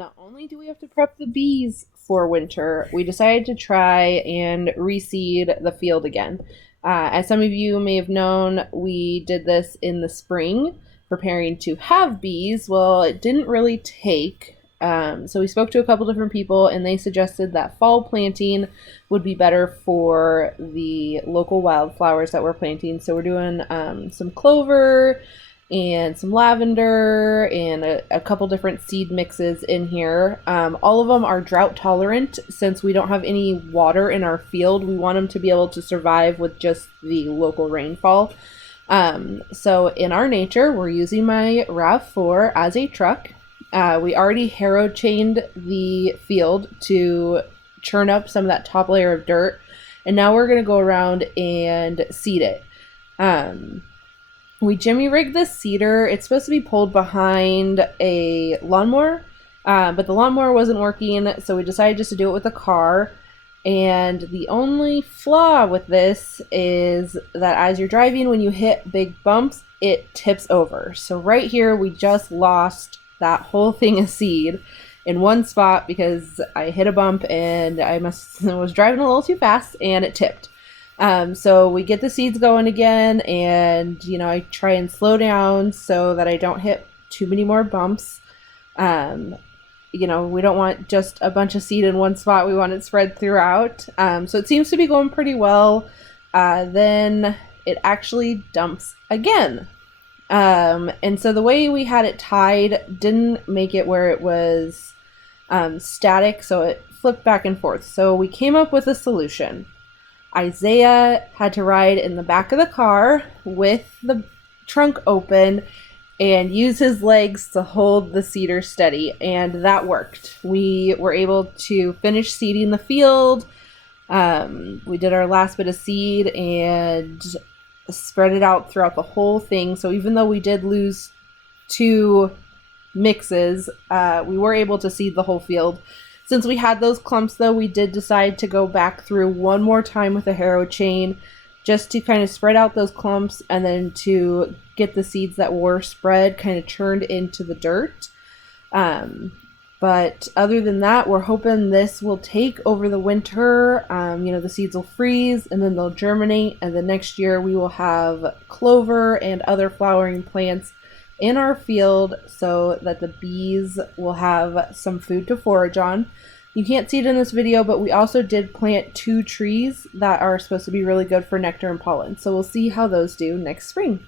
Not only do we have to prep the bees for winter, we decided to try and reseed the field again. As some of you may have known, we did this in the spring, preparing to have bees. Well, it didn't really take. So we spoke to a couple different people, and they suggested that fall planting would be better for the local wildflowers that we're planting. So we're doing some clover and some lavender and a couple different seed mixes in here. All of them are drought tolerant since we don't have any water in our field. We want them to be able to survive with just the local rainfall. So in our nature, we're using my RAV4 as a truck. We already harrow chained the field to churn up some of that top layer of dirt. And now we're going to go around and seed it. We jimmy rigged this seeder. It's supposed to be pulled behind a lawnmower, but the lawnmower wasn't working, so we decided just to do it with a car. And the only flaw with this is that as you're driving, when you hit big bumps, it tips over. So right here, we just lost that whole thing of seed in one spot because I hit a bump and I was driving a little too fast and it tipped. So we get the seeds going again, and I try and slow down so that I don't hit too many more bumps. We don't want just a bunch of seed in one spot. We want it spread throughout. So it seems to be going pretty well. Then it actually dumps again. And so the way we had it tied didn't make it where it was static, so it flipped back and forth. So we came up with a solution. Isaiah had to ride in the back of the car with the trunk open and use his legs to hold the seeder steady, and that worked. We were able to finish seeding the field. We did our last bit of seed and spread it out throughout the whole thing. So even though we did lose 2 mixes, we were able to seed the whole field. Since we had those clumps, though, we did decide to go back through one more time with a harrow chain just to kind of spread out those clumps and then to get the seeds that were spread kind of churned into the dirt. But other than that, we're hoping this will take over the winter. The seeds will freeze and then they'll germinate. And the next year we will have clover and other flowering plants in our field so that the bees will have some food to forage on. You can't see it in this video, but we also did plant 2 trees that are supposed to be really good for nectar and pollen. So we'll see how those do next spring.